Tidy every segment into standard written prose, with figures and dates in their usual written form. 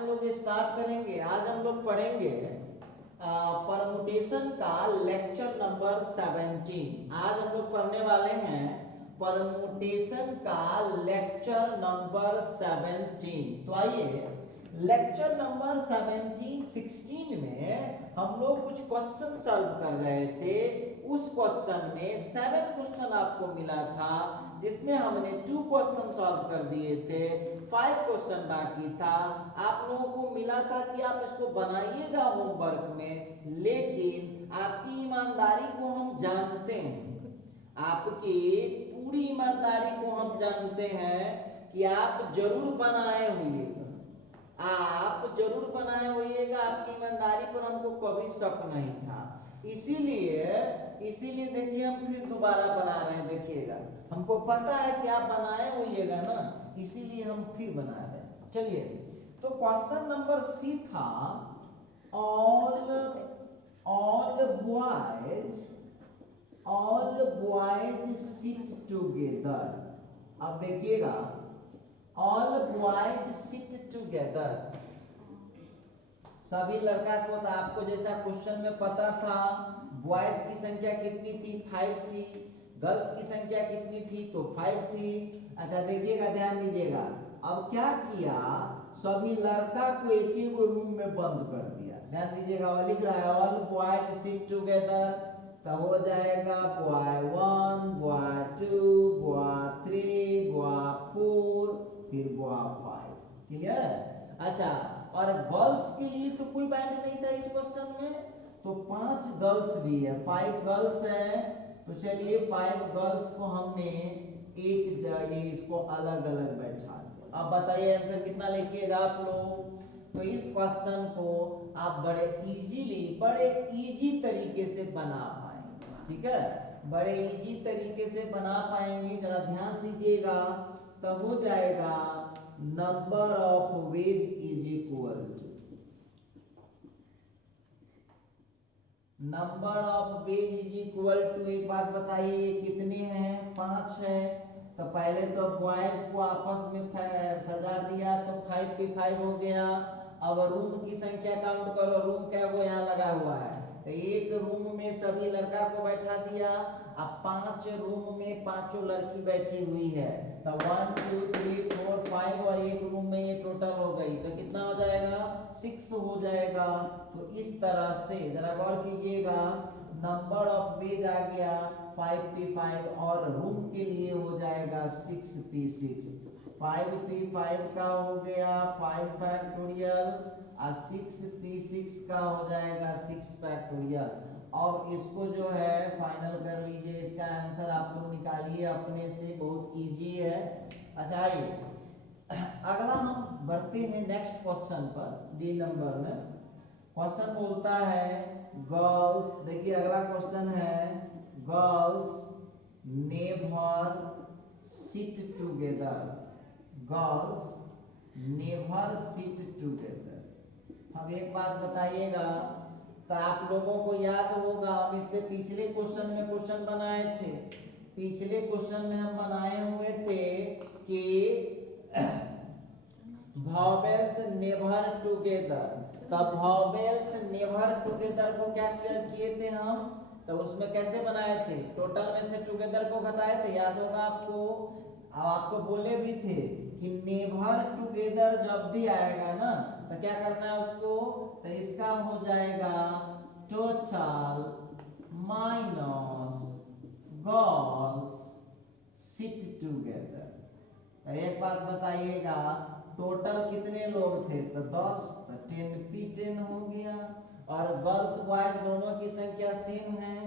हम लोग स्टार्ट करेंगे। आज हम लोग पढ़ेंगे परमुटेशन का लेक्चर नंबर 17। आज हम लोग पढ़ने वाले हैं परमुटेशन का लेक्चर नंबर 17। तो आइए लेक्चर नंबर 16 में हम लोग कुछ क्वेश्चन सॉल्व कर रहे थे। उस क्वेश्चन में 7 क्वेश्चन आपको मिला था, जिसमें हमने 2 क्वेश्चन सॉल्व कर दिए थे, 5 क्वेश्चन बाकी था। आप लोगों को मिला था कि आप इसको बनाइएगा होमवर्क में, लेकिन आपकी ईमानदारी को हम जानते हैं, आपकी पूरी ईमानदारी को हम जानते हैं कि आप जरूर बनाए होइएगा, आप जरूर बनाए होइएगा। आपकी ईमानदारी पर हमको कभी शक नहीं था। इसीलिए देखिए हम फिर दोबारा बना रहे हैं। देखिएगा, हमको पता है कि आप बनाए होइएगा ना, इसीलिए हम फिर बना रहे हैं। चलिए, तो क्वेश्चन नंबर सी था all boys sit together। अब देखिएगा, all boys sit together, सभी लड़का को, तो आपको जैसा क्वेश्चन में पता था बॉयज की संख्या कितनी थी, 5 थी। गर्ल्स की संख्या कितनी थी, तो 5 थी। अच्छा देखिएगा, ध्यान दीजिएगा, अब क्या किया, सभी लड़का को एक ही रूम में बंद कर दिया। ध्यान दीजिएगा, वह लिख रहा है ऑल बॉयज सिट टुगेदर, तो हो जाएगा बॉय 1, बॉय 2, बॉय 3, बॉय 4, फिर बॉय 5। क्लियर है? अच्छा, और गर्ल्स के लिए तो कोई पॉइंट नहीं था इस क्वेश्चन में, तो 5 गर्ल्स भी है, 5 गर्ल्स है। तो चलिए 5 गर्ल्स को हमने एक जगह इसको अलग अलग बैठा दिया। अब बताइए आंसर कितना लिखिएगा आप लोग। तो इस क्वेश्चन को आप बड़े इजी तरीके से बना पाएंगे। ठीक है, बड़े इजी तरीके से बना पाएंगे। जरा ध्यान दीजिएगा, तो हो जाएगा number of ways is equal to, number of ways is equal to, एक बात बताइए ये कितने हैं, 5 है। तो पहले तो बॉयज को आपस में सजा दिया, तो 5 पे 5 हो गया। अब रूम की संख्या काउंट करो, रूम क्या वो यहाँ लगा हुआ है, तो एक रूम में सभी लड़का को बैठा दिया। अब 5 रूम में 5 लड़की बैठी हुई है, तो 1 2 3 4 5, और एक रूम में ये टोटल हो गई, तो कितना हो जाएगा, 6 हो जाएगा। तो इस तरह से जरा गौर कीजिएगा, नंबर ऑफ वेज आ गया 5 पे 5, और रूम के लिए हो जाएगा 6 पे 6। 5 पे 5 का हो गया 5 फैक्टोरियल, और 6 पे 6 का हो जाएगा 6 फैक्टोरियल। अब इसको जो है फाइनल कर लीजिए, इसका आंसर आप लोग निकालिए अपने से, बहुत इजी है। अच्छा आइए अगला हम बढ़ते हैं नेक्स्ट क्वेश्चन पर, डी नंबर में। क्वेश्चन बोलता है गर्ल्स, देखिए अगला क्वेश्चन है girls never sit together, girls never seat together. अब एक बात बताइएगा, तो आप लोगों को याद होगा हम इससे पिछले क्वेश्चन में क्वेश्चन बनाए थे। पिछले क्वेश्चन में हम बनाए हुए थे कि vowels never together, तब vowels never together को क्या किए थे हम, तो उसमें कैसे बनाए थे, टोटल में से टुगेदर को घटाए थे, याद होगा आपको। आपको बोले भी थे कि नेवर टुगेदर जब भी आएगा ना, तो क्या करना है उसको, तो इसका हो जाएगा total minus girls sit together. तो एक बात बताइएगा, टोटल कितने लोग थे, तो 10, तो 10 पे 10 हो गया, और गर्ल्स बॉयज दोनों की संख्या सेम है,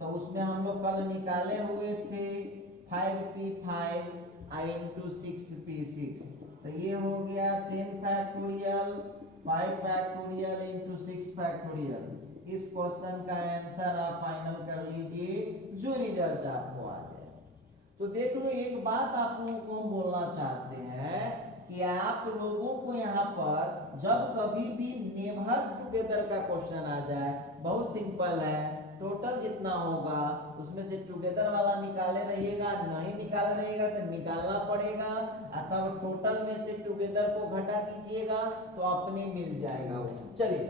तो उसमें हम लोग कल निकाले हुए थे 5 पे 5 इंटू 6 पे 6, तो ये हो गया 10 फैक्टोरियल 5 फैक्टोरियल इंटू 6 फैक्टोरियल। इस क्वेश्चन का आंसर आप फाइनल कर लीजिए, जो रिजल्ट आपको आ जाए। तो देख लो, एक बात आप लोगों को हम बोलना चाहते हैं कि आप लोगों को यहाँ पर जब कभी भी नेवर टुगेदर का क्वेश्चन आ जाए, बहुत सिंपल है, टोटल जितना होगा उसमें से टुगेदर वाला निकाले रहिएगा, नहीं निकाले रहिएगा तो निकालना पड़ेगा, अथवा टोटल में से टुगेदर को घटा दीजिएगा तो अपने मिल जाएगा वो। चलिए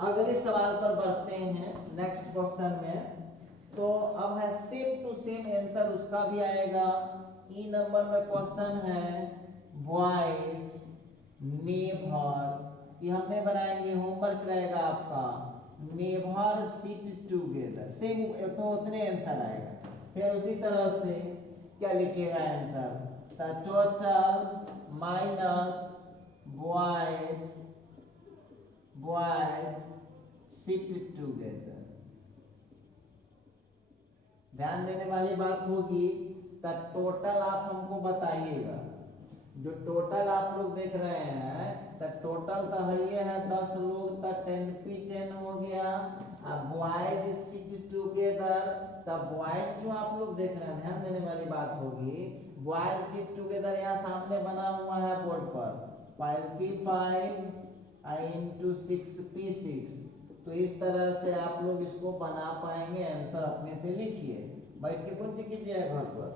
अगले सवाल पर बढ़ते हैं नेक्स्ट क्वेश्चन में। तो अब है सेम टू सेम आंसर उसका भी आएगा। ई नंबर में क्वेश्चन है बॉयज नेवर, ये हमने बनाएंगे, होमवर्क रहेगा आपका, नेवर सिट टुगेदर, सेम तो उतने आंसर आएगा। फिर उसी तरह से क्या लिखिएगा answer, the total minus boys sit together. ध्यान देने वाली बात होगी, द टोटल आप हमको बताइएगा, जो टोटल आप लोग देख रहे हैं तो टोटल तो है 10 लोग, तो 10 हो गया। अब बॉयज सिट टुगेदर, तब बॉयज जो आप लोग देख रहे हैं, ध्यान देने वाली बात होगी, बॉयज सिट टुगेदर यहाँ सामने बना हुआ है बोर्ड पर, 5p5 into 6p6। तो इस तरह से आप लोग इसको बना पाएंगे, आंसर अपने से लिखिए, बैठ के कुछ कीजिए घर पर।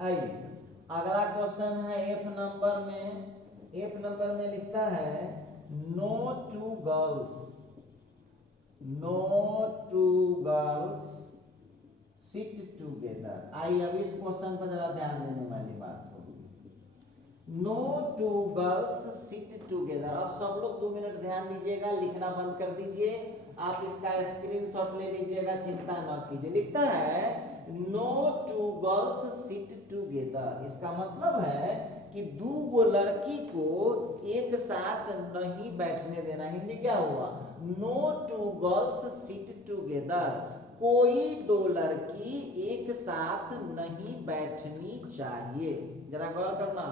आइए अगला क्वेश्चन है एफ नंबर में लिखता है no two girls sit together. आइए अब इस क्वेश्चन पर जरा ध्यान देने वाली बात होगी, no two girls sit together. अब सब लोग 2 मिनट ध्यान दीजिएगा, लिखना बंद कर दीजिए, आप इसका स्क्रीनशॉट ले लीजिएगा, चिंता न कीजिए। लिखता है no two girls sit together, इसका मतलब है कि 2 लड़की को एक साथ नहीं बैठने देना। हिंदी क्या हुआ, no two girls sit together, कोई 2 लड़की एक साथ नहीं बैठनी चाहिए। जरा गौर करना,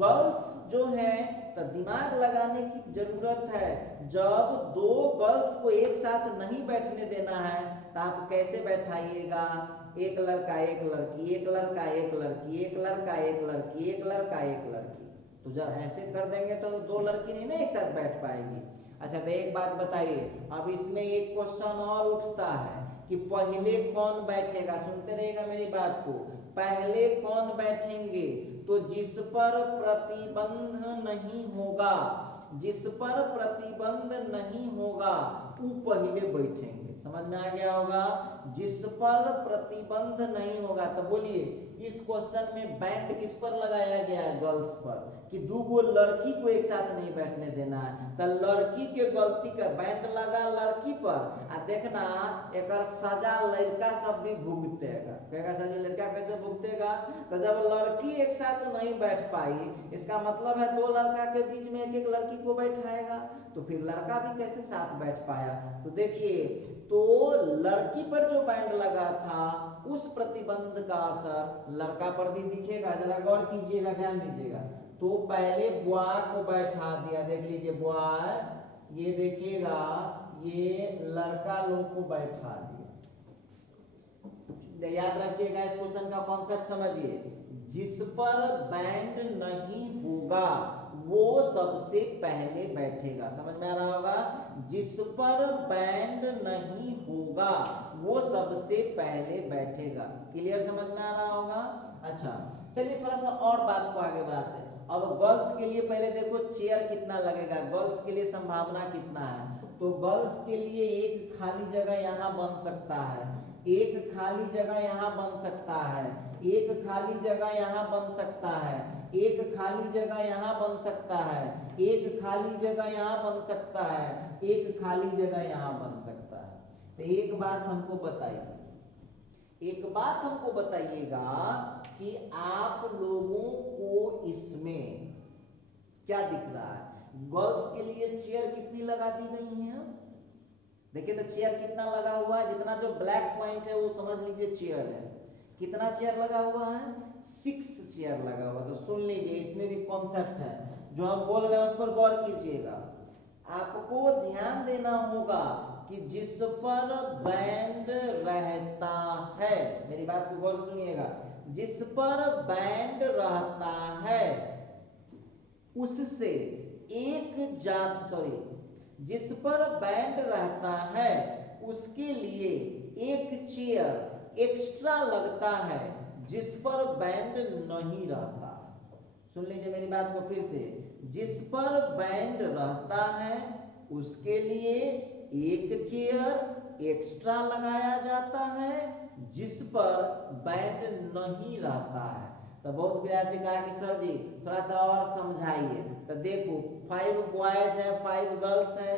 गर्ल्स जो है तो दिमाग लगाने की जरूरत है। जब 2 गर्ल्स को एक साथ नहीं बैठने देना है तो आप कैसे बैठाइएगा, एक लड़का एक लड़की, एक लड़का एक लड़की, एक लड़का एक लड़की, एक लड़का एक लड़की। तो जब ऐसे कर देंगे तो 2 लड़की नहीं ना एक साथ बैठ पाएंगी। अच्छा तो एक बात बताइए, अब इसमें एक क्वेश्चन और उठता है कि पहले कौन बैठेगा। सुनते रहिएगा मेरी बात को, पहले कौन बैठेंगे, तो जिस पर प्रतिबंध नहीं होगा, जिस पर प्रतिबंध नहीं होगा वो पहले बैठेंगे। समझ में आ गया होगा, जिस पर प्रतिबंध नहीं होगा। तो बोलिए इस क्वेश्चन में बैंड किस पर लगाया गया है, गर्ल्स पर, कि 2 लड़की को एक साथ नहीं बैठने देना है। तो लड़की के गलती का बैंड लगा लड़की पर, आ देखना एक सजा लड़का सब भी भुगतेगा। कहेगा सजा लड़का कैसे भुगतेगा, तो जब लड़की एक साथ नहीं बैठ पाई, इसका मतलब है 2 लड़का के बीच में एक लड़की को बैठाएगा, तो फिर लड़का भी कैसे साथ बैठ पाया। तो देखिए, तो लड़की पर जो बैंड लगा था उस प्रतिबंध का असर लड़का पर भी दिखेगा। जरा गौर कीजिएगा, ध्यान दीजिएगा। तो पहले बॉय को बैठा दिया, देख लीजिए बॉय, ये देखिएगा ये लड़का लोग को बैठा दिया। याद रखिएगा इस क्वेश्चन का कॉन्सेप्ट समझिए, जिस पर बैंड नहीं होगा वो सबसे पहले बैठेगा। समझ में आ रहा होगा, जिस पर बैंड नहीं होगा वो सबसे पहले बैठेगा। क्लियर, समझ में आ रहा होगा। अच्छा चलिए थोड़ा सा और बात को आगे बढ़ाते हैं। अब गर्ल्स के लिए पहले देखो चेयर कितना लगेगा, गर्ल्स के लिए संभावना कितना है। तो गर्ल्स के लिए एक खाली जगह यहाँ बन सकता है, एक खाली जगह यहाँ बन सकता है, एक खाली जगह यहाँ बन सकता है, एक खाली जगह यहाँ बन सकता है, एक खाली जगह यहाँ बन सकता है, एक खाली जगह यहाँ बन सकता है। तो एक बात हमको बताइए, एक बात हमको बताइएगा कि आप लोगों को इसमें क्या दिख रहा है। गर्ल्स के लिए चेयर कितनी लगा दी गई है, देखिए तो चेयर कितना लगा हुआ है, जितना जो ब्लैक पॉइंट है वो समझ लीजिए चेयर है। कितना चेयर लगा हुआ है, 6 चेयर लगा हुआ। तो सुन लीजिए, इसमें भी कॉन्सेप्ट है जो हम बोल रहे हैं उस पर गौर कीजिएगा। आपको ध्यान देना होगा कि जिस पर बैंड रहता है, मेरी बात को गौर सुनिएगा, जिस पर बैंड रहता है उससे एक जिस पर बैंड रहता है उसके लिए एक चेयर एक्स्ट्रा लगता है जिस पर बैंड नहीं रहता। सुन लीजिए मेरी बात को फिर से, जिस पर बैंड रहता है उसके लिए एक चेयर एक्स्ट्रा लगाया जाता है जिस पर बैंड नहीं रहता है। तो बहुत विद्यार्थी कहा कि सर जी थोड़ा सा और समझाइए। तो देखो 5 बॉयज है 5 गर्ल्स है,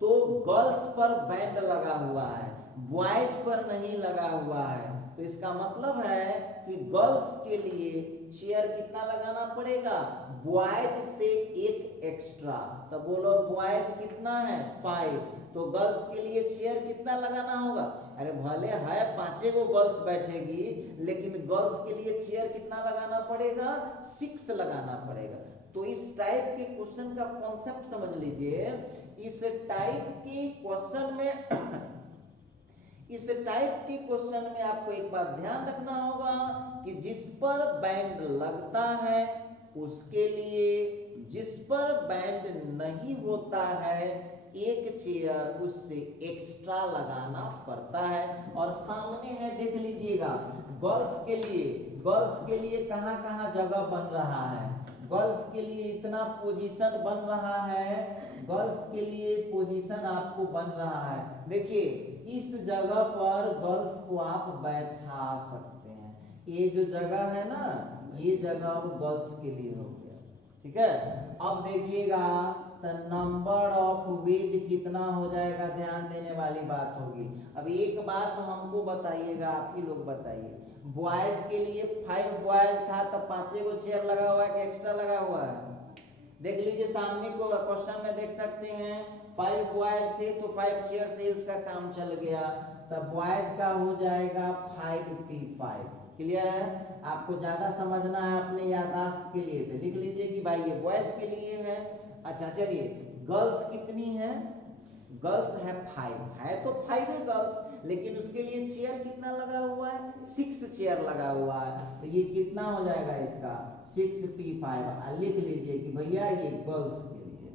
तो गर्ल्स पर बैंड लगा हुआ है, बॉयज पर नहीं लगा हुआ है। तो इसका मतलब है कि गर्ल्स के लिए चेयर कितना लगाना पड़ेगा, बॉयज से एक एक्स्ट्रा। तो बोलो बॉयज कितना है 5, तो गर्ल्स के लिए चेयर कितना लगाना होगा। अरे भले है 5 गो गर्ल्स बैठेगी, लेकिन गर्ल्स के लिए चेयर कितना लगाना पड़ेगा, 6 लगाना पड़ेगा। तो इस टाइप के क्वेश्चन का कॉन्सेप्ट समझ लीजिए। इस टाइप के क्वेश्चन में आपको एक बात ध्यान रखना होगा कि जिस पर बैंड लगता है उसके लिए, जिस पर बैंड नहीं होता है, एक चेयर उससे एक्स्ट्रा लगाना पड़ता है। और सामने है देख लीजिएगा, गर्ल्स के लिए कहाँ कहाँ जगह बन रहा है। गर्ल्स के लिए इतना पोजीशन बन रहा है, गर्ल्स के लिए पोजीशन आपको बन रहा है। देखिए इस जगह पर गर्ल्स को आप बैठा सकते हैं। ये जो जगह है ना, ये जगह अब गर्ल्स के लिए हो गया, ठीक है। अब देखिएगा तो नंबर ऑफ वेज कितना हो जाएगा, ध्यान देने वाली बात होगी। अब एक बात हमको बताइएगा, आप ही लोग बताइए, बॉयज के लिए 5 बॉयज था तो 5 गो चेयर लगा हुआ है कि एक्स्ट्रा लगा हुआ है। देख लीजिए सामने को क्वेश्चन में देख सकते हैं 5 बॉयज थे तो 5 चेयर से उसका काम चल गया। तब बॉयज का हो जाएगा 5P5। क्लियर है? आपको ज्यादा समझना है अपने याददाश्त के लिए तो लिख लीजिए कि भाई ये बॉयज के लिए है। अच्छा चलिए, गर्ल्स कितनी है, गर्ल्स है 5, है तो 5 है गर्ल्स, लेकिन उसके लिए चेयर कितना लगा हुआ है, 6 चेयर लगा हुआ है। तो ये कितना हो जाएगा इसका 6P5। लिख लीजिए कि भैया ये गर्ल्स के लिए,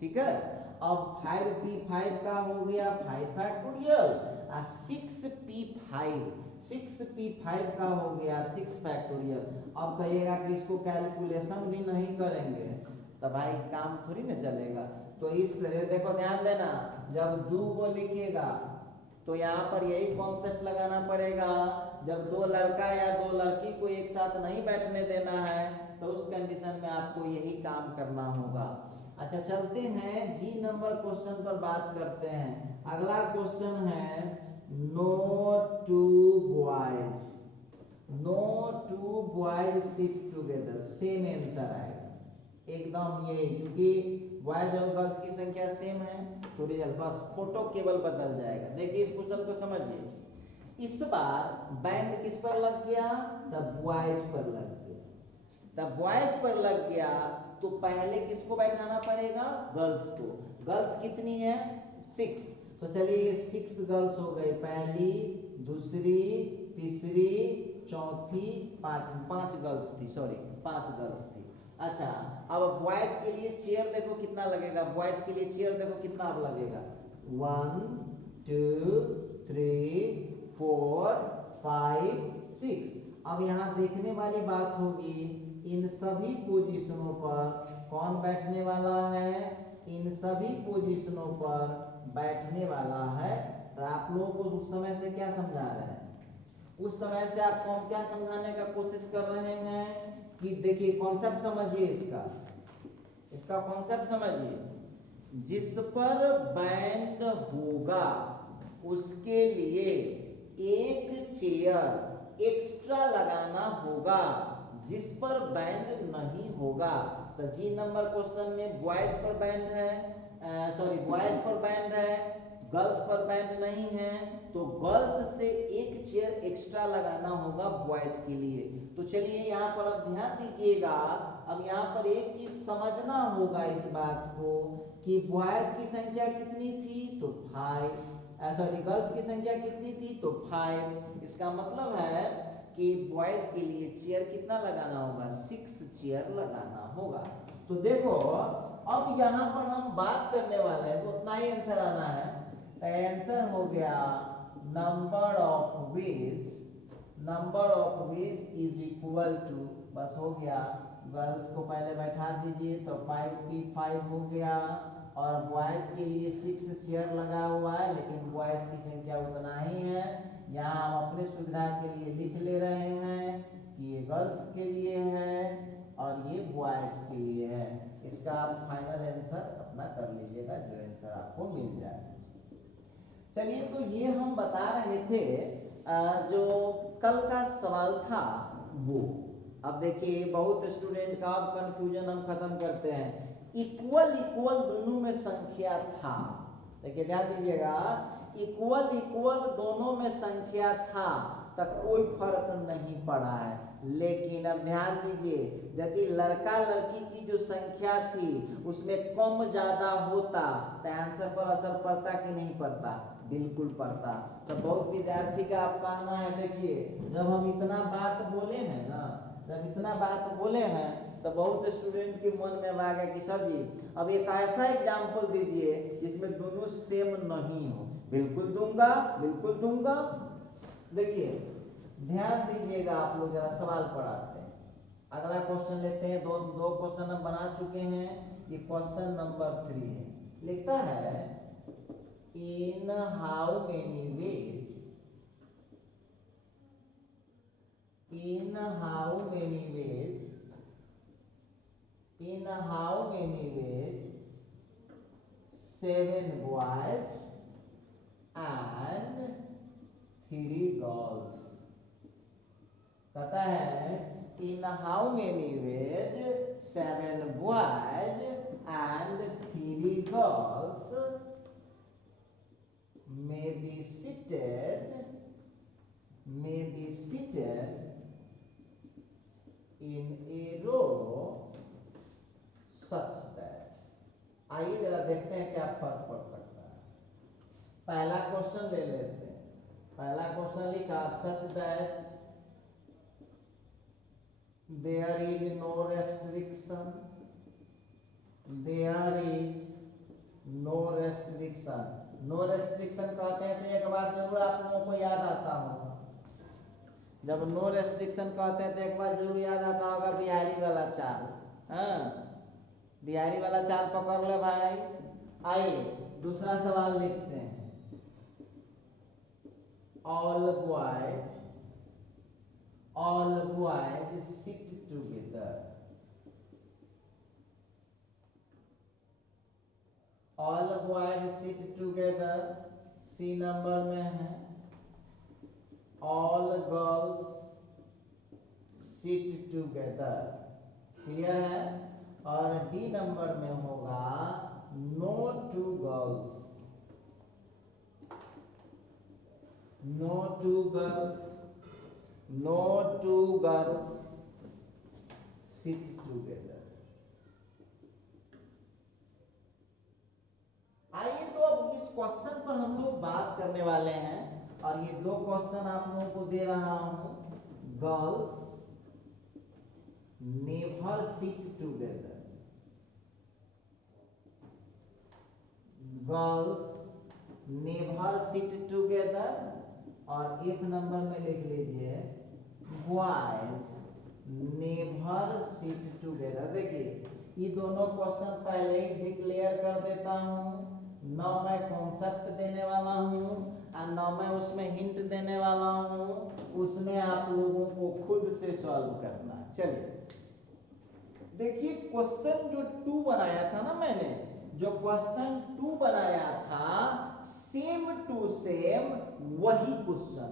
ठीक है। अब 5P5 का हो गया 5 फैक्टोरियल और 6P5 का हो गया 6 फैक्टोरियल। अब कहिएगा कि इसको कैलकुलेशन भी नहीं करेंगे तो भाई काम थोड़ी ना चलेगा। तो इसलिए देखो ध्यान देना, जब 2 को लिखिएगा तो यहाँ पर यही कॉन्सेप्ट लगाना पड़ेगा। जब 2 लड़का या 2 लड़की को एक साथ नहीं बैठने देना है तो उस कंडीशन में आपको यही काम करना होगा। अच्छा चलते हैं जी नंबर क्वेश्चन पर बात करते हैं। अगला क्वेश्चन है no two boys sit together. Same answer आएगा एकदम यही, क्योंकि बॉयज और गर्ल्स की संख्या सेम है तो रिजल्ट बस फोटो केवल बदल जाएगा। देखिए इस क्वेश्चन को समझिए। इस बार बैंड किस पर लग गया, तब बॉयज पर लग गया। तब बॉयज पर लग गया तो पहले किसको बैठाना पड़ेगा, गर्ल्स को। गर्ल्स कितनी है 6, तो चलिए 6 गर्ल्स हो गई, पहली दूसरी तीसरी चौथी 5 गर्ल्स थी, सॉरी 5 गर्ल्स थी। अच्छा अब बॉयज के लिए चेयर देखो कितना लगेगा, बॉयज के लिए चेयर देखो कितना अब लगेगा 1 2 3 4 5 6। अब यहाँ देखने वाली बात होगी इन सभी पोजीशनों पर कौन बैठने वाला है, इन सभी पोजीशनों पर बैठने वाला है। तो आप लोगों को उस समय से क्या समझा रहे हैं, उस समय से आपको हम क्या समझाने का कोशिश कर रहे हैं कि देखिए कॉन्सेप्ट समझिए, इसका कॉन्सेप्ट समझिए। जिस पर बैंड होगा उसके लिए एक चेयर एक्स्ट्रा लगाना होगा, जिस पर बैंड नहीं होगा। तो जी नंबर क्वेश्चन में बॉयज पर बैंड है, बॉयज पर बैंड है, गर्ल्स पर बैंड नहीं है, तो गर्ल्स से एक चेयर एक्स्ट्रा लगाना होगा बॉयज के लिए। तो चलिए यहाँ पर अब ध्यान दीजिएगा। अब यहाँ पर एक चीज समझना होगा इस बात को कि बॉयज की संख्या कितनी थी, तो 5, गर्ल्स की संख्या कितनी थी, तो 5। इसका मतलब है कि बॉयज के लिए चेयर कितना लगाना होगा, 6 चेयर लगाना होगा। तो देखो अब यहाँ पर हम बात करने वाले हैं तो उतना ही आंसर आना है। तो आंसर हो गया number of ways is equal to, बस हो गया। गर्ल्स को पहले बैठा दीजिए तो 5p5 हो गया, और बॉयज के लिए 6 चेयर लगा हुआ है, लेकिन बॉयज की संख्या उतना ही है। यहाँ हम अपने सुविधा के लिए लिख ले रहे हैं कि ये गर्ल्स के लिए है और ये बॉयज के लिए है। इसका आप फाइनल आंसर अपना कर लीजिएगा, जो आंसर आपको मिल जाए। चलिए, तो ये हम बता रहे थे जो कल का सवाल था वो। अब देखिए, बहुत स्टूडेंट का अब कंफ्यूजन हम खत्म करते हैं। इक्वल दोनों में संख्या था, देखिए ध्यान दीजिएगा, इक्वल दोनों में संख्या था तो कोई फर्क नहीं पड़ा है। लेकिन अब ध्यान दीजिए, यदि लड़का लड़की की जो संख्या थी उसमें कम ज्यादा होता तो आंसर पर असर पड़ता कि नहीं पड़ता? बिल्कुल पड़ता। तो बहुत विद्यार्थी का आप कहना है, देखिए जब हम इतना बात बोले हैं ना, तो बहुत स्टूडेंट के मन में आ गया कि सर जी अब एक ऐसा एग्जाम्पल दीजिए जिसमें दोनों सेम नहीं हो। बिल्कुल दूंगा। देखिए ध्यान दीजिएगा, आप लोग जरा सवाल पढ़ाते हैं। अगला क्वेश्चन लेते हैं। दो क्वेश्चन हम बना चुके हैं, ये क्वेश्चन नंबर 3 है। लिखता है in how many ways seven boys and 3 girls। कहता है in how many ways 7 boys and 3 girls may be seated in a row such that। आइए जरा देखते हैं क्या फर्क पड़ सकता है। पहला क्वेश्चन ले लेते हैं। पहला क्वेश्चन लिखा such that there is no restriction. No restriction कहते हैं तो एक बात जरूर आप लोगों को याद आता होगा। जब नो रेस्ट्रिक्शन कहते हैं तो एक बात जरूर याद आता होगा, बिहारी वाला चाल। हाँ, बिहारी वाला चाल पकड़ ले भाई। आइए दूसरा सवाल लिखते हैं। All boys sit together. All boys sit together C number में है। All girls sit together, clear है। और डी नंबर में होगा no two girls sit together. आइए तो अब इस क्वेश्चन पर हम लोग बात करने वाले हैं, और ये दो क्वेश्चन आप लोगों को दे रहा हूं। Girls never sit together. और एक नंबर में लिख लीजिए बॉयज नेवर सिट टुगेदर। देखिए ये दोनों क्वेश्चन पहले ही डिक्लेयर कर देता हूँ, न मैं कॉन्सेप्ट देने वाला हूँ और न मैं उसमें हिंट देने वाला हूँ, उसमें आप लोगों को खुद से सॉल्व करना है। चलिए देखिए, क्वेश्चन जो 2 बनाया था ना मैंने, जो क्वेश्चन 2 बनाया था सेम टू सेम वही क्वेश्चन।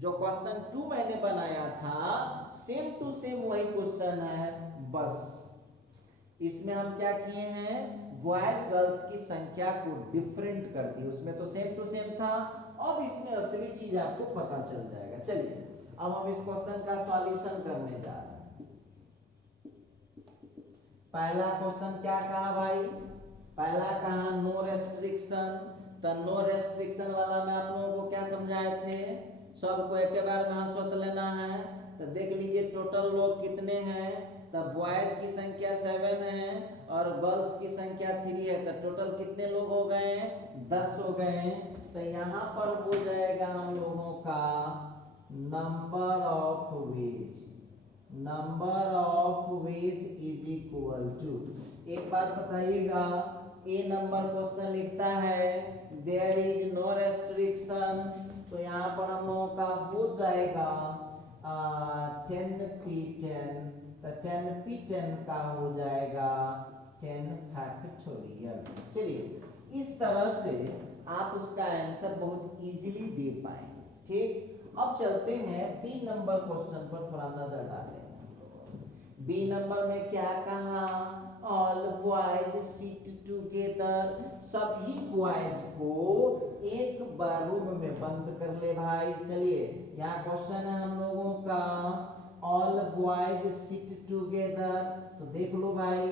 जो क्वेश्चन 2 मैंने बनाया था सेम टू सेम वही क्वेश्चन है। बस इसमें हम क्या किए हैं, बॉयज गर्ल्स की संख्या को डिफरेंट कर दिए। उसमें तो सेम टू सेम था, अब इसमें असली चीज आपको पता चल जाएगा। चलिए अब हम इस क्वेश्चन का सॉल्यूशन करने जा रहे हैं। पहला क्वेश्चन क्या कहा भाई? पहला कहा नो रेस्ट्रिक्शन। तो नो रेस्ट्रिक्शन वाला में आप लोगों को क्या समझाए थे, सबको एक बार में सोच लेना है। तो देख लीजिए टोटल लोग कितने हैं, तो बॉयज की संख्या 7 है और गर्ल्स की संख्या 3 है, तो टोटल कितने लोग हो गए? 10 हो गए। तो यहाँ पर हो जाएगा हम लोगों का number of ways, number of ways is equal to, एक बात बताइएगा, ए नंबर क्वेश्चन लिखता है देयर इज नो रेस्ट्रिक्शन, तो यहाँ पर हम लोगों का हो जाएगा 10p10, तो 10p10 का हो जाएगा 10 फैक्टोरियल। चलिए इस तरह से आप उसका आंसर बहुत इजीली दे पाएंगे। ठीक, अब चलते हैं बी नंबर क्वेश्चन पर थोड़ा नजर डालें। बी नंबर में क्या कहा, ऑल बॉयज सिट टुगेदर, सभी बॉयज को एक रूम में बंद कर ले भाई। चलिए यहाँ क्वेश्चन है हम लोगों का ऑल बॉयज सिट टुगेदर, तो देख लो भाई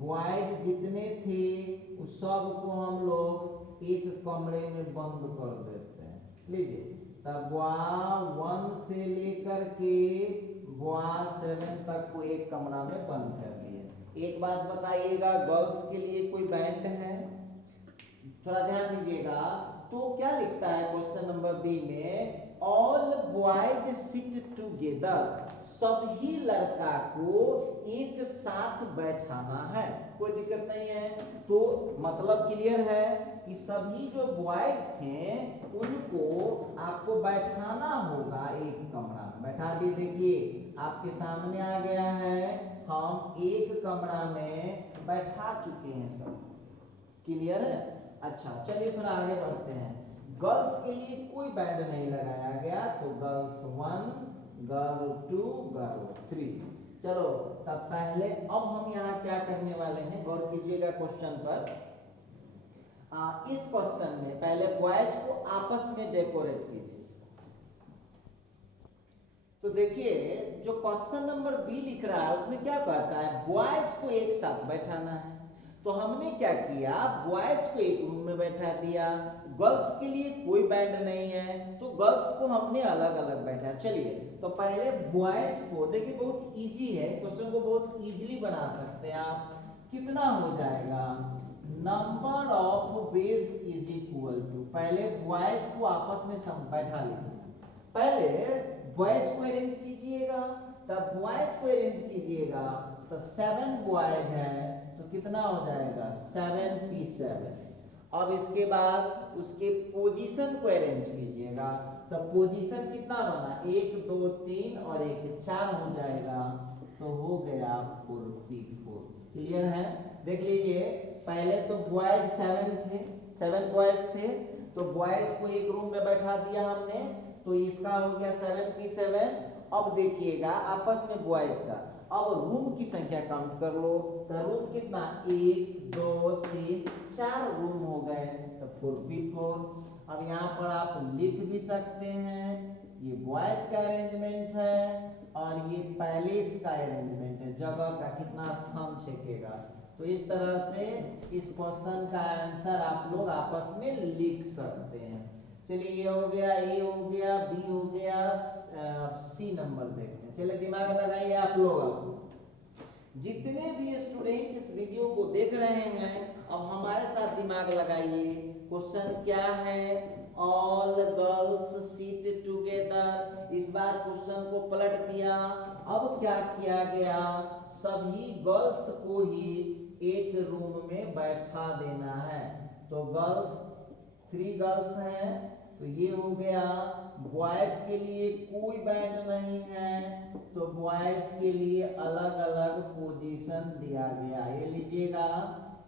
बॉयज जितने थे उस सब को हम लोग एक कमरे में बंद कर देते हैं। लीजिए तब बॉय 1 से लेकर के बॉय 7 तक को एक कमरा में बंद कर लिए। एक बात बताइएगा, गर्ल्स के लिए कोई बैंड है? थोड़ा ध्यान दीजिएगा, तो क्या लिखता है क्वेश्चन नंबर बी में, ऑल बॉयज सिट टुगेदर, सभी लड़का को एक साथ बैठाना है, कोई दिक्कत नहीं है। तो मतलब क्लियर है कि सभी जो बॉयज थे उनको आपको बैठाना होगा एक कमरा में। बैठा दिए, देखिए आपके सामने आ गया है, हम एक कमरा में बैठा चुके हैं सब, क्लियर है। अच्छा चलिए थोड़ा आगे बढ़ते हैं। गर्ल्स के लिए कोई बैंड नहीं लगाया गया, तो गर्ल्स 1, गर्ल 2, गर्ल 3। चलो तब पहले अब हम यहाँ क्या करने वाले हैं, गौर कीजिएगा क्वेश्चन पर। इस क्वेश्चन में पहले बॉयज को आपस में डेकोरेट कीजिए। तो देखिए जो क्वेश्चन नंबर बी लिख रहा है उसमें क्या कहता है, बॉयज को एक साथ बैठाना है। तो हमने क्या किया, बॉयज को एक रूम में बैठा दिया। गर्ल्स के लिए कोई बैंड नहीं है तो गर्ल्स को हमने अलग अलग बैठा। चलिए तो पहले बॉयज को, देखिए बहुत इजी है, क्वेश्चन को बहुत इजीली बना सकते हैं आप। कितना हो जाएगा, number of ways is equal to, पहले बॉयज को आपस में सब बैठा लीजिए। पहले बॉयज को अरेंज कीजिएगा, तब बॉयज को अरेंज कीजिएगा तो 7 बॉयज है तो कितना हो जाएगा 7p7। अब इसके बाद उसके पोजीशन को अरेंज कीजिएगा, तो पोजीशन कितना बना, 1 2 3 और 1 4 हो जाएगा, तो हो गया 4p4। क्लियर है, देख लीजिए पहले तो बॉयज 7 थे, 7 बॉयज थे, तो बॉयज को एक रूम में बैठा दिया हमने, तो इसका हो गया 7p7। अब देखिएगा आपस में बॉयज का, अब रूम की संख्या काउंट कर लो, तो रूम कितना 1 2 3 4 रूम हो गए, तो 4p4। अब यहाँ पर आप लिख भी सकते हैं, ये बॉयज का अरेंजमेंट है और ये पैलेस का अरेंजमेंट है, जगह का कितना स्थान छेकेगा। तो इस तरह से इस क्वेश्चन का आंसर आप लोग आपस में लिख सकते हैं। चलिए ये हो गया, ए हो गया, बी हो गया, सी नंबर देखते हैं। चलिए दिमाग लगाइए आप लोग, जितने भी स्टूडेंट इस वीडियो को देख रहे हैं अब हमारे साथ दिमाग लगाइए। क्वेश्चन क्या है, ऑल गर्ल्स सिट टुगेदर। इस बार क्वेश्चन को पलट दिया, अब क्या किया गया, सभी गर्ल्स को ही एक रूम में बैठा देना है। तो गर्ल्स 3 गर्ल्स हैं, तो ये हो गया। बॉयज के लिए कोई बैंड नहीं है, तो बॉयज के लिए अलग अलग पोजीशन दिया गया। ये लीजिएगा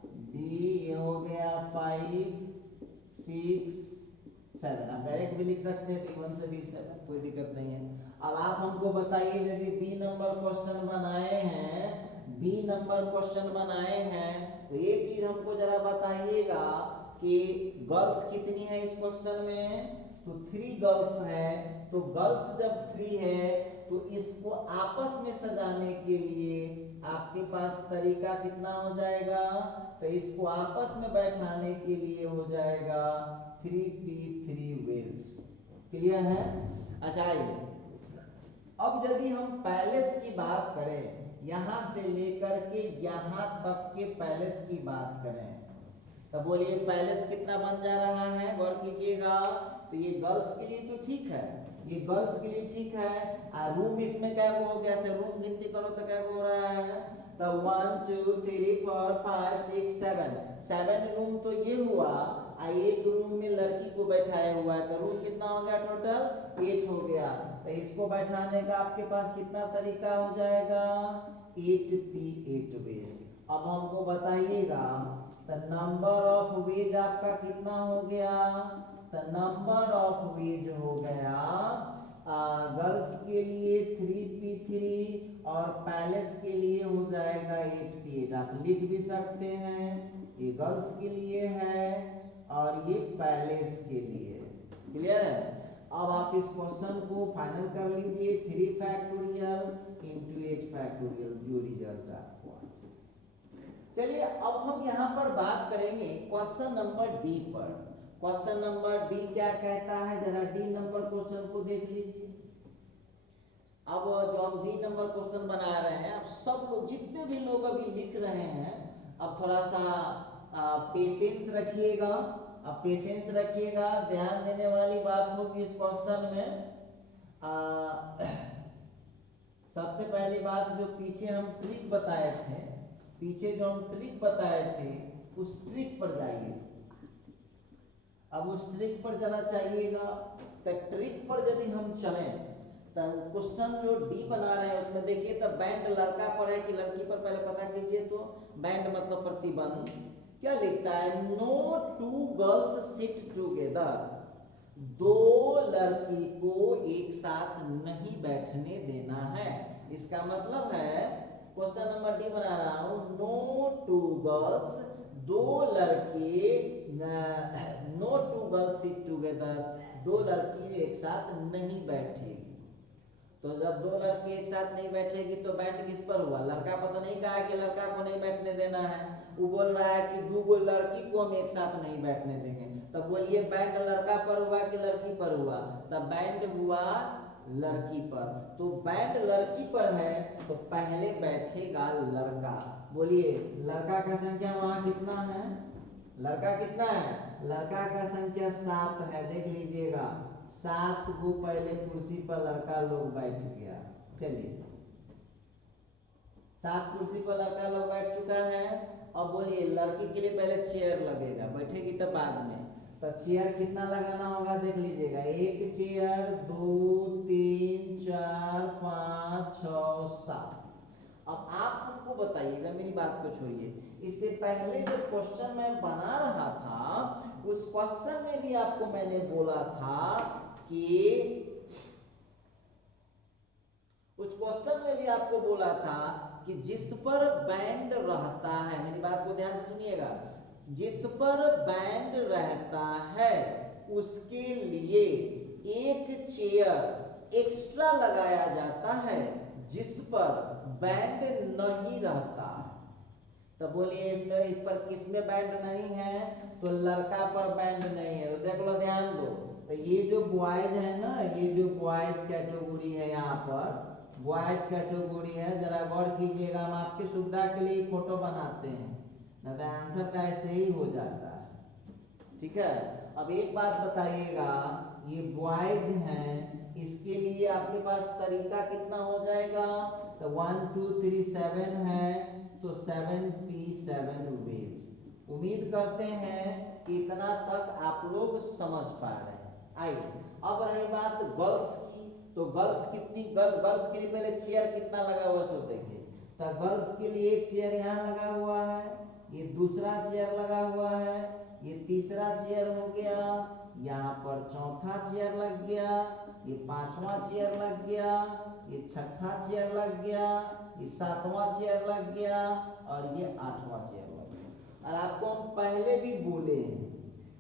डी, ये हो गया 5 6 7, आप डायरेक्ट भी लिख सकते हैं B1 से B7, कोई दिक्कत नहीं है। अब आप हमको बताइए, यदि बी नंबर क्वेश्चन बनाए हैं, बी नंबर क्वेश्चन बनाए हैं, तो एक चीज हमको जरा बताइएगा कि गर्ल्स कितनी है इस क्वेश्चन में, तो 3 गर्ल्स है। तो गर्ल्स जब 3 है तो इसको आपस में सजाने के लिए आपके पास तरीका कितना हो जाएगा, तो इसको आपस में बैठाने के लिए हो जाएगा 3p3 वेज। क्लियर है। अच्छा आइए अब यदि हम पैलेस की बात करें, यहां से लेकर के यहां तक के पैलेस की बात करें, तो बोलिए पैलेस कितना बन जा रहा है, गौर कीजिएगा। तो ये गर्ल्स के लिए तो ठीक है, ये गर्ल्स के लिए ठीक है। रूम इसमें क्या हो गया, ऐसे रूम गिनती करो तो क्या हो रहा है, तो 1 2 3 4 5 6 7 रूम तो ये हुआ। एक रूम में लड़की को बैठाया हुआ है, तो रूम कितना हो गया, टोटल 8 हो गया। तो इसको बैठाने का आपके पास कितना तरीका हो जाएगा, 8p8 वेज। अब हमको बताइएगा तो नंबर ऑफ वेज आपका कितना हो गया, तो नंबर ऑफ वेज हो गया गर्ल्स के लिए 3p3 और पैलेस के लिए हो जाएगा 8p8। आप लिख भी सकते हैं, ये गर्ल्स के लिए है और ये पैलेस के लिए। क्लियर है। अब आप इस क्वेश्चन को फाइनल कर लीजिए, 3 फैक्टोरियल इंटू 8 फैक्टोरियल जो रिजल्ट आपको। चलिए अब हम यहाँ पर बात करेंगे क्वेश्चन नंबर डी पर। क्वेश्चन नंबर डी क्या कहता है, जरा डी नंबर क्वेश्चन को देख लीजिए। अब जो हम डी नंबर क्वेश्चन बना रहे हैं, अब सब लोग जितने भी लोग अभी लिख रहे हैं, अब थोड़ा सा पेशेंस रखिएगा। अब पेशेंस रखिएगा, ध्यान देने वाली बात होगी इस क्वेश्चन में। सबसे पहली बात, जो पीछे हम ट्रिक बताए थे, पीछे जो हम ट्रिक बताए थे उस ट्रिक पर जाइए। अब उस ट्रिक पर जाना चाहिएगा। तो ट्रिक पर यदि हम चलें तो क्वेश्चन जो डी बना रहे हैं उसमें देखिए, तो बैंड लड़का पर है कि लड़की पर, पहले पता कीजिए। तो बैंड मतलब प्रतिबंध, क्या लिखता है, नो 2 गर्ल्स सिट टुगेदर, 2 लड़की को एक साथ नहीं बैठने देना है। इसका मतलब है, क्वेश्चन नंबर डी बना रहा हूं, नो 2 गर्ल्स, 2 लड़के, नो 2 गर्ल्स सिट टुगेदर, 2 लड़की एक साथ नहीं बैठेगी। तो जब 2 लड़की एक साथ नहीं बैठेगी तो बैंड किस पर हुआ, लड़का पर तो नहीं कहा कि लड़का को नहीं बैठने देना है, वो बोल रहा है कि 2 लड़की को हम एक साथ नहीं बैठने देंगे। तो बोलिए बैंड लड़का पर हुआ कि लड़की पर हुआ, तब बैंड हुआ लड़की पर। तो बैंड लड़की पर है तो पहले बैठेगा लड़का। बोलिए लड़का का संख्या वहां कितना है, लड़का कितना है, लड़का का संख्या 7 है। देख लीजिएगा 7 को पहले कुर्सी पर लड़का लोग बैठ गया। चलिए 7 कुर्सी पर लड़का लोग बैठ चुका है। अब बोलिए लड़की के लिए पहले चेयर लगेगा, बैठेगी तो बाद में। तो चेयर कितना लगाना होगा, देख लीजिएगा, 1 चेयर, 2 3 4 5 6 7। अब आप हमको बताइएगा, मेरी बात को छोड़िए, इससे पहले जो क्वेश्चन मैं बना रहा था उस क्वेश्चन में भी आपको मैंने बोला था कि, उस क्वेश्चन में भी आपको बोला था कि जिस पर बैंड रहता है, मेरी बात को ध्यान से सुनिएगा, जिस पर बैंड रहता है उसके लिए एक चेयर एक्स्ट्रा लगाया जाता है जिस पर बैंड नहीं रहता। तो बोलिए इसमें, इस पर किसमें बैंड नहीं है, तो लड़का पर बैंड नहीं है। तो देख लो, ध्यान दो, तो ये जो बॉयज है ना, ये जो बॉयज कैटेगरी है, यहाँ पर बॉयज कैटेगरी है, जरा गौर कीजिएगा। हम आपकी सुविधा के लिए फोटो बनाते हैं, ना तो आंसर का ऐसे ही हो जाता है। ठीक है। अब एक बात बताइएगा, ये बॉयज हैं, इसके लिए आपके पास तरीका कितना हो जाएगा, तो 1 2 3 7 है, तो 7p7 वेज। उम्मीद करते हैं कि इतना तक आप लोग समझ पा रहे हैं। आइए अब रही बात गर्ल्स की, तो गर्ल्स कितनी, गर्ल्स के लिए पहले चेयर कितना लगा हुआ सो देखिए। तो गर्ल्स के लिए एक चेयर यहाँ लगा हुआ है, ये दूसरा चेयर लगा हुआ है, ये तीसरा चेयर हो गया, यहाँ पर चौथा चेयर लग गया, ये पांचवा चेयर लग गया, ये छठा चेयर लग गया, ये सातवां चेयर लग गया और ये आठवां चेयर लग गया। और आपको हम पहले भी बोले हैं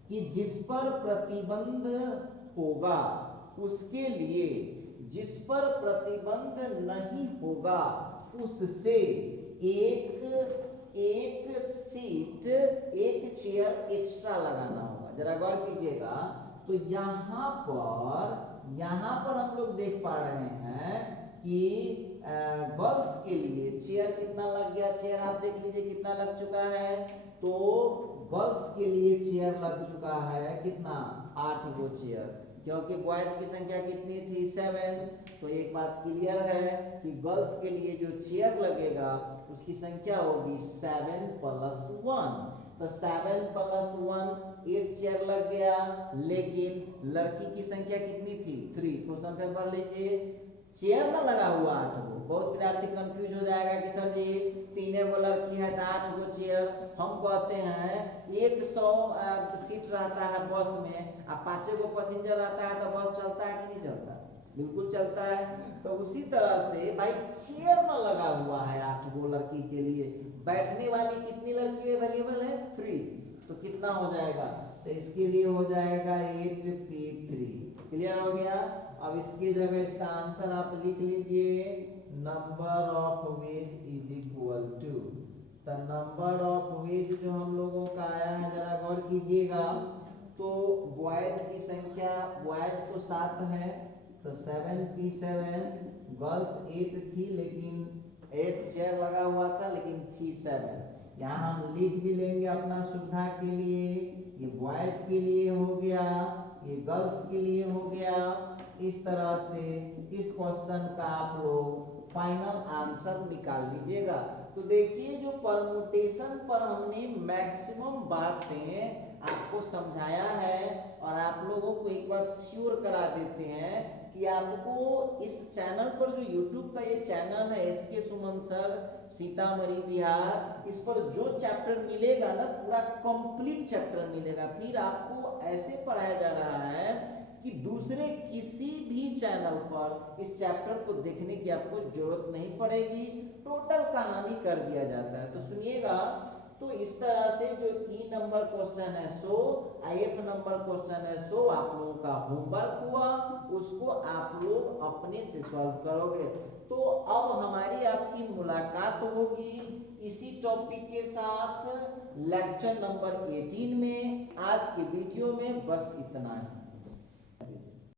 कि जिस पर प्रतिबंध होगा उसके लिए, जिस पर प्रतिबंध नहीं होगा उससे एक सीट, एक चेयर एक्स्ट्रा लगाना होगा। जरा गौर कीजिएगा, तो यहाँ पर हम लोग देख पा रहे हैं कि गर्ल्स के लिए चेयर कितना लग गया, चेयर आप देख लीजिए कितना लग चुका है, तो गर्ल्स के लिए चेयर लग चुका है कितना 8 गो चेयर, क्योंकि बॉयज की संख्या कितनी थी 7। तो एक बात क्लियर है कि गर्ल्स के लिए जो चेयर लगेगा उसकी संख्या होगी 7 + 1। तो 7 + 1 8 चेयर लग गया, लेकिन लड़की की संख्या कितनी थी 3। क्वेश्चन फिर पढ़ लीजिए, चेयर ना लगा हुआ 8 गो। बहुत विद्यार्थी कंफ्यूज हो जाएगा कि सर जी 3 गो लड़की है तो 8 गो चेयर। हम कहते हैं 100 सीट रहता है बस में, और 5 गो पैसेंजर रहता है तो बस चलता है कि नहीं चलता? बिल्कुल चलता है। तो उसी तरह से भाई चेयर ना लगा हुआ है 8 गो लड़की के लिए, बैठने वाली कितनी लड़की अवेलेबल है 3। तो कितना हो जाएगा? तो इसके लिए हो जाएगा 8p3। क्लियर हो गया? अब इसकी जगह इसका आंसर आप लिख लीजिए, number of ways is equal to. तो नंबर ऑफ वेज जो हम लोगों का आया है, जरा गौर कीजिएगा, तो बॉयज की संख्या, बॉयज तो 7 है तो 7p7, गर्ल्स 8 थी लेकिन 8 चेयर लगा हुआ था लेकिन थी 7। यहाँ हम लिख भी लेंगे अपना सुविधा के लिए, ये बॉयज के लिए हो गया, ये गर्ल्स के लिए हो गया। इस तरह से इस क्वेश्चन का आप लोग फाइनल आंसर निकाल लीजिएगा। तो देखिए जो परमुटेशन पर हमने मैक्सिमम बातें आपको समझाया है, और आप लोगों को एक बात श्योर करा देते हैं कि आपको इस चैनल पर, जो YouTube का ये चैनल है SK सुमन सर सीतामढ़ी बिहार, इस पर जो चैप्टर मिलेगा ना पूरा कंप्लीट चैप्टर मिलेगा। फिर आपको ऐसे पढ़ाया जा रहा है कि दूसरे किसी भी चैनल पर इस चैप्टर को देखने की आपको जरूरत नहीं पड़ेगी, टोटल कहानी कर दिया जाता है। तो सुनिएगा, तो इस तरह से जो E नंबर क्वेश्चन है 100, F नंबर क्वेश्चन है 100 आप लोगों का होमवर्क हुआ, उसको आप लोग अपने से सॉल्व करोगे। तो अब हमारी आपकी मुलाकात होगी इसी टॉपिक के साथ लेक्चर नंबर 18 में। आज के वीडियो में बस इतना ही।